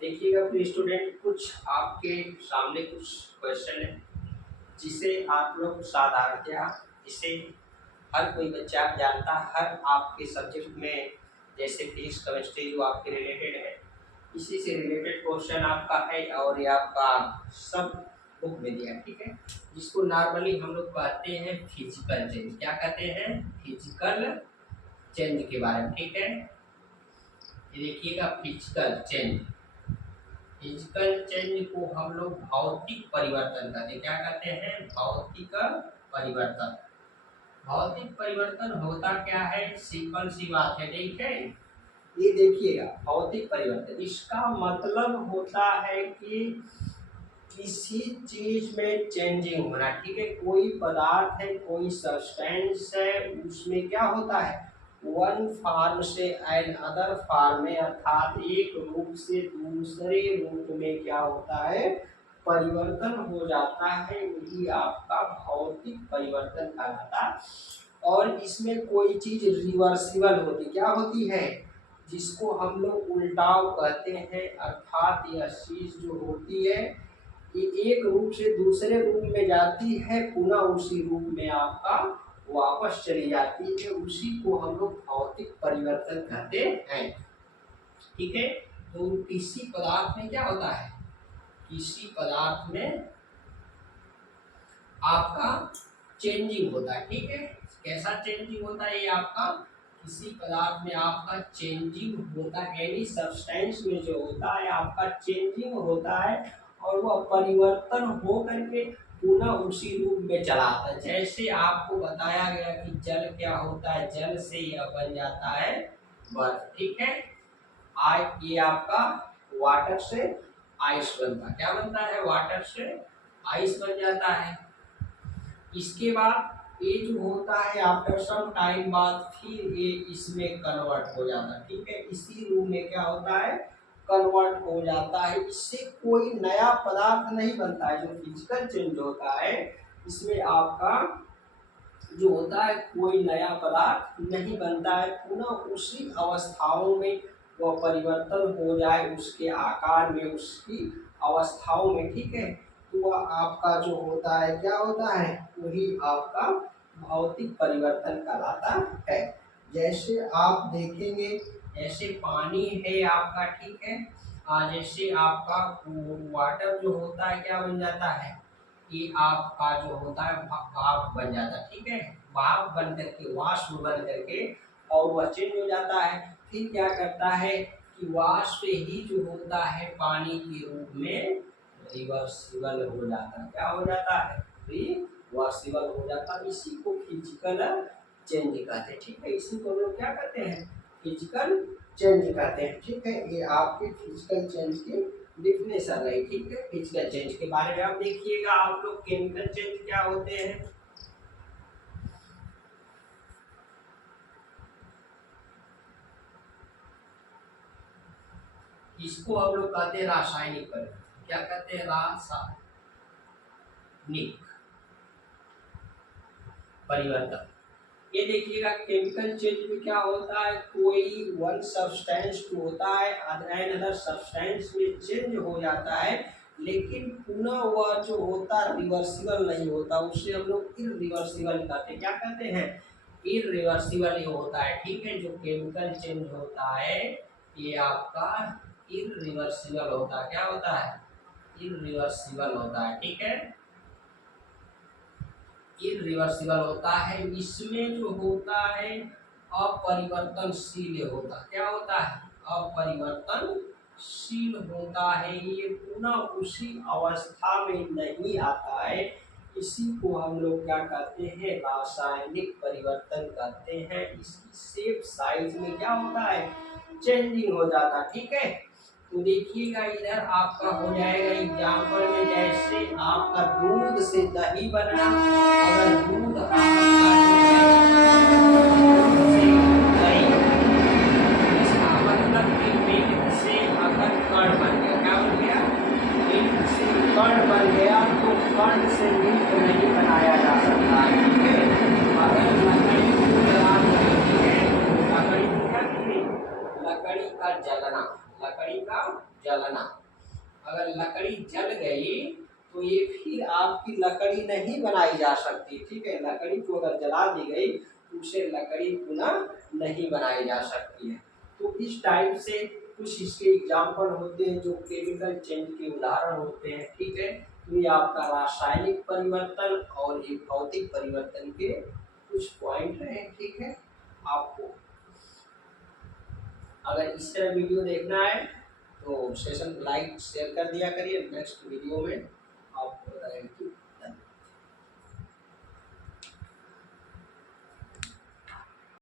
देखिएगा प्रिय स्टूडेंट, कुछ आपके सामने कुछ क्वेश्चन है जिसे आप लोग साधारणतया इसे हर कोई बच्चा जानता है। हर आपके सब्जेक्ट में जैसे फिजिक्स केमिस्ट्री जो आपके रिलेटेड है, इसी से रिलेटेड क्वेश्चन आपका है और ये आपका सब बुक में दिया है, ठीक है। जिसको नॉर्मली हम लोग कहते हैं फिजिकल चेंज। क्या कहते हैं? फिजिकल चेंज के बारे में, ठीक है। ये देखिएगा फिजिकल चेंज। फिजिकल चेंज को हम लोग भौतिक परिवर्तन कहते हैं। क्या कहते हैं? भौतिक परिवर्तन। भौतिक परिवर्तन होता क्या है? सिंपल सी बात है, ठीक है। ये देखिएगा भौतिक परिवर्तन, इसका मतलब होता है कि किसी चीज में चेंजिंग होना, ठीक है। कोई पदार्थ है, कोई सब्सटेंस है, उसमें क्या होता है? वन फॉर्म से एन अदर फॉर्म में, अर्थात एक रूप से दूसरे रूप में क्या होता है? परिवर्तन हो जाता है। वही आपका भौतिक परिवर्तन कहलाता है। और इसमें कोई चीज रिवर्सिबल होती, क्या होती है? जिसको हम लोग उल्टाव कहते हैं, अर्थात यह चीज जो होती है ये एक रूप से दूसरे रूप में जाती है, पुनः उसी रूप में आपका वापस चली जाती है। उसी को हम लोग भौतिक परिवर्तन कहते हैं, ठीक है। तो किसी पदार्थ में क्या होता है? किसी पदार्थ में आपका चेंजिंग होता है, ठीक है। कैसा चेंजिंग होता है? ये आपका किसी पदार्थ में आपका चेंजिंग होता है, एनी सब्सटेंस में जो होता है आपका चेंजिंग होता है और वह परिवर्तन हो करके पुनः उसी रूप में चला आता है। जैसे आपको बताया गया कि जल क्या होता है, जल से यह बन जाता है बर्फ, ठीक है। ये आपका वाटर से आइस बनता है। क्या बनता है? वाटर से आइस बन जाता है। इसके बाद ये जो होता है आफ्टर सम टाइम बाद फिर ये इसमें कन्वर्ट हो जाता है, ठीक है। इसी रूप में क्या होता है? कन्वर्ट हो जाता है। इससे कोई नया पदार्थ नहीं बनता है। जो फिजिकल चेंज होता है इसमें आपका जो होता है कोई नया पदार्थ नहीं बनता है, पुनः उसी अवस्थाओं में वह परिवर्तन हो जाए, उसके आकार में, उसकी अवस्थाओं में, ठीक है। तो वह आपका जो होता है क्या होता है? वही आपका भौतिक परिवर्तन कहलाता है। जैसे आप देखेंगे, जैसे पानी है आपका, ठीक है। जैसे आपका वाटर जो होता है क्या बन जाता है? ये आपका जो होता है भाप बन जाता है, ठीक है। भाप बन करके, वाष्प बन करके और वह चेंज हो जाता है। फिर क्या करता है कि वाष्प ही जो होता है पानी के रूप में रिवर्सिबल हो जाता है। क्या हो जाता है? रिवर्सिबल हो जाता है। इसी को फिजिकल चेंज कहते हैं, ठीक है। इसी को लोग क्या कहते हैं? फिजिकल चेंज कहते हैं, ठीक है। ये आपके फिजिकल चेंज की डिफिनेशन है, ठीक है। फिजिकल चेंज के बारे में आप देखिएगा, आप लोग केमिकल चेंज क्या होते हैं? इसको हम लोग कहते हैं रासायनिक परिवर्तन। क्या कहते हैं? रासायनिक परिवर्तन। ये देखिएगा केमिकल चेंज में क्या होता है? कोई वन सब्सटेंस जो होता है अदर सब्सटेंस में चेंज हो जाता है, लेकिन पुनः वह जो होता है रिवर्सिबल नहीं होता। उसे हम लोग इरिवर्सिबल कहते हैं। क्या कहते हैं? इरिवर्सिबल ये होता है, ठीक है। जो केमिकल चेंज होता है ये आपका इरिवर्सिबल होता है। क्या होता है? इरिवर्सिबल होता है, ठीक है। इरिवर्सिबल होता है। इसमें जो होता है अपरिवर्तनशील होता है। क्या होता है? अपरिवर्तनशील होता है। ये पुनः उसी अवस्था में नहीं आता है। इसी को हम लोग क्या कहते हैं? रासायनिक परिवर्तन कहते हैं। इसकी शेप साइज में क्या होता है? चेंजिंग हो जाता है, ठीक है। तो देखिएगा इधर आपका हो जाएगा एग्जाम्पल में, जैसे आपका दूध से दही बना। अगर दूध इसका मतलब कि मिल्क से अगर कर्ड बन गया, क्या बन गया? मिल्क से कर्ड बन गया, तो कर्ड से मिल्क नहीं बनाया जा सकता है, ठीक है। अगर लकड़ी को जला, ठीक है, लकड़ी का जलना, लकड़ी का जलना। अगर लकड़ी जल गई तो ये फिर आपकी लकड़ी नहीं बनाई जा सकती, ठीक है। लकड़ी को अगर जला दी गई तो उसे लकड़ी पुनः नहीं बनाई जा सकती है। तो इस टाइप से कुछ इसके एग्जाम्पल होते हैं जो केमिकल चेंज के उदाहरण होते हैं, ठीक है। तो ये आपका रासायनिक परिवर्तन और ये भौतिक परिवर्तन के कुछ पॉइंट हैं, ठीक है। आपको अगर इस तरह वीडियो देखना है तो सेशन को लाइक शेयर कर दिया करिए। नेक्स्ट वीडियो में आपको बताएंगे।